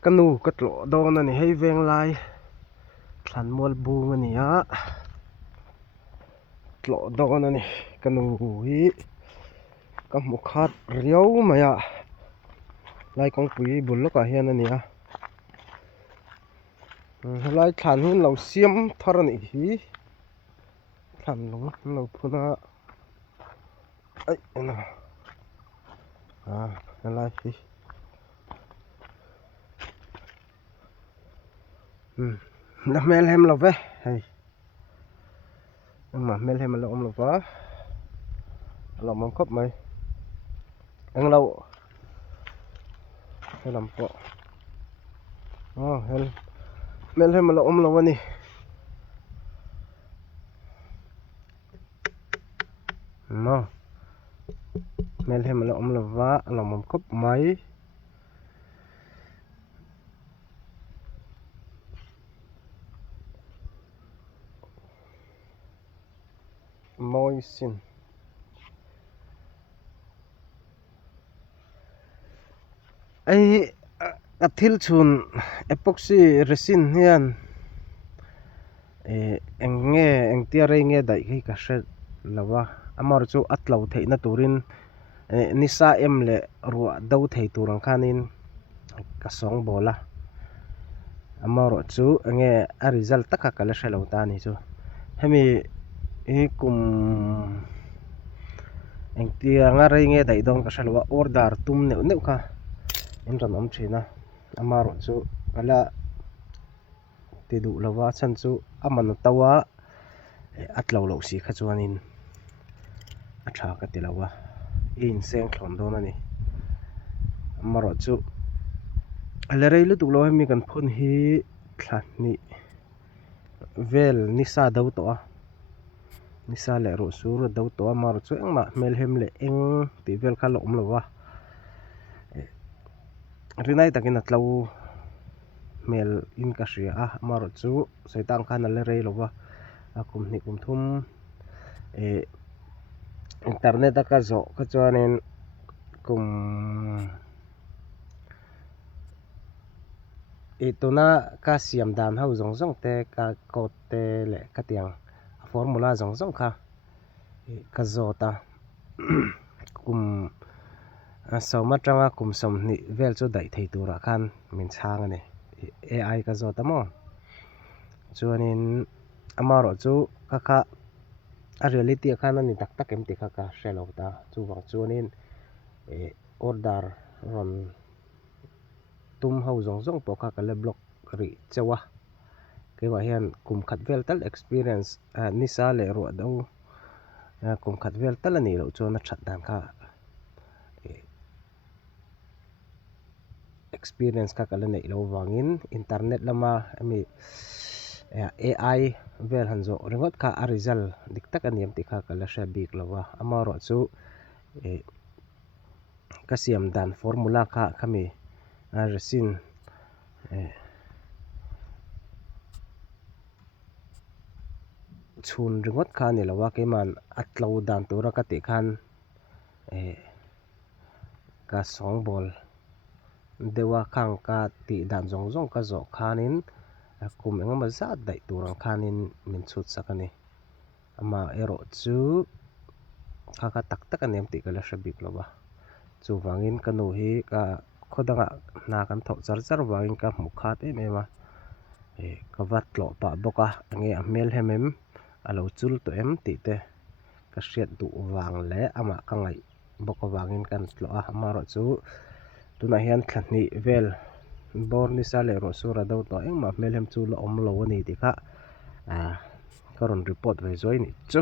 kanu katlo dong na ni hei veng lai thlan mol bung ani a tlo dong na ni kanu hi ka mu khat riau maya lai kong pui bul loka hian ani a lai thlan hun lo siam thar ani hi thlan lo phuna ai na lai hi na mel hem lo ve hei mà mel hem lo om lo va lo mong khop mai ang lo làm po hel mel hem lo om lo ani no mel hem lo om lo va lo mong khop mai moisin ai athil chun epoxy resin hian eng tia rei nge dai hi ka hret lawa amar chu atlo theina turin nisa em le ruwa do thei turang khanin ka song bola amaro chu nge a result taka kala hrelo ta ni chu hemi hi kum eng tia nga rei nge dai dong ka hrelowa order tum neu neu kha in ran om thina amaro chu kala ti du lawa chan chu aman tawa atlo lo si kha chuanin a tha ka ti lawa in seng thlon don ani amaro chu ale rei lu tu lo hemi kan phun hi thlan ni vel nisa do to a nisa le ro sur do to amaro chu engma melhem le eng ti vel kha lo om lawa rinai takin atlo mel in ka hria a amaro chu soitang khan ale rei lowa akum ni kum thum internet ka zo ka chuanin kum ituna ka siam dan ho zong zong te ka code te le ka tiang formula zong zong kha ka zota kum sawma tanga kum som ni vel chu dai thei tura khan min chang ani AI ka zota mo chuanin amaro chu kha a reality khan ani tak tak em ti kha ka hrelo ta chu wang chuanin order ron tum ho zong zong po kha kala block ri chawa ke wa hian kum khat vel tal experience nisa le ro do kum khat vel tal ani lo chuan a that dan kha experience ka kala nei lo wangin internet lama ami AI vel hanzo ringot kha a result dik tak aniam ti kha kala sha bik lawa amaro chu ka siam dan formula kha khami resin chhun ringot kha ni lawa ke man atlo dan tura ka ti khan ka song bol dewa khang ka ti dan zong zong ka zo khanin kum engma zat dai turang khanin min chut sakani ama ero chu kha tak tak anem ti kala shabik lawa chu wangin kanu hi ka khodanga na kan tho char char wangin ka mukha te mema ka vatlo pa boka nge amel hemem alo chul to em ti te ka hriat du wang le ama ka ngai boka wangin kan tlo a amaro chu tuna hian thlanni vel bor ni sale ro sura do to engma melhem chu lo om lo ani ti kha karon report ve zoi ni chu